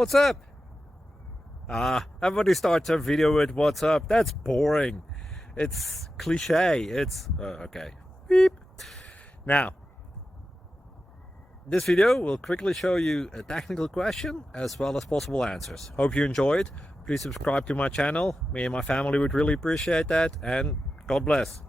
What's up? Everybody starts their video with what's up. That's boring. It's cliche. It's okay. Beep. Now, this video will quickly show you a technical question as well as possible answers. Hope you enjoyed. Please subscribe to my channel. Me and my family would really appreciate that, and God bless.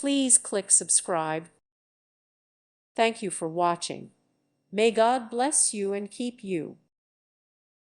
Please click subscribe. Thank you for watching. May God bless you and keep you.